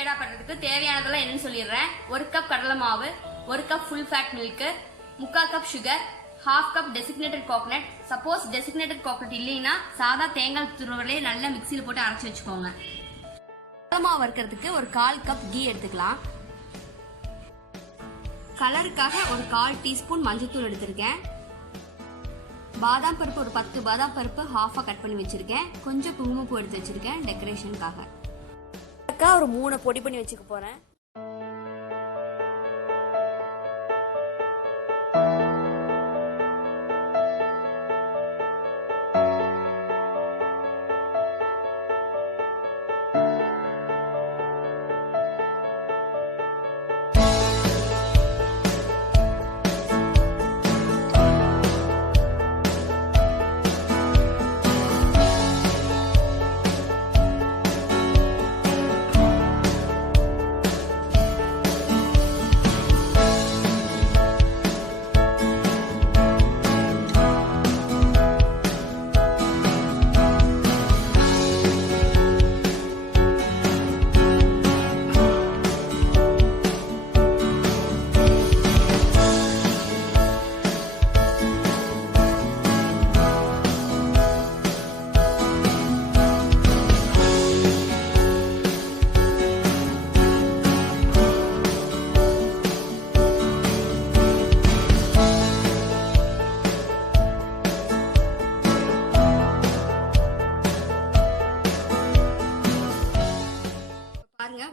பேடா பண்றதுக்கு தேவையானதெல்லாம் என்னன்னு சொல்லிடுறேன். 1 கப் கடலை மாவு, 1 cup full fat milk, 3/4 cup sugar, 1/2 cup desiccated coconut. Suppose desiccated coconut இல்லைன்னா சாதா தேங்காய் துருவலே நல்லா மிக்சியில போட்டு அரைச்சு வச்சுக்கோங்க. கடலை மாவு வறுக்கிறதுக்கு ஒரு 1/4 கப் கீ எடுத்துக்கலாம். கலருக்காக ஒரு 1/4 டீஸ்பூன் மஞ்சள்தூள் எடுத்திருக்கேன். பாதாம் பருப்பு ஒரு 10 பாதாம் பருப்பு ஹாஃபா கட் பண்ணி வச்சிருக்கேன். கொஞ்சம் குங்குமப்பூ எடுத்து வச்சிருக்கேன் டெக்கரேஷனுக்காக. ஒரு 3 பொடி பண்ணி வச்சுக்க போறேன்.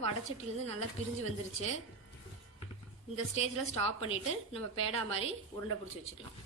வடச்சட்டிலிருந்து நல்லா பிரிஞ்சு வந்துருச்சு. இந்த ஸ்டேஜ்ல ஸ்டாப் பண்ணிட்டு நம்ம பேடா மாதிரி உருண்டை பிடிச்சி வச்சுக்கலாம்.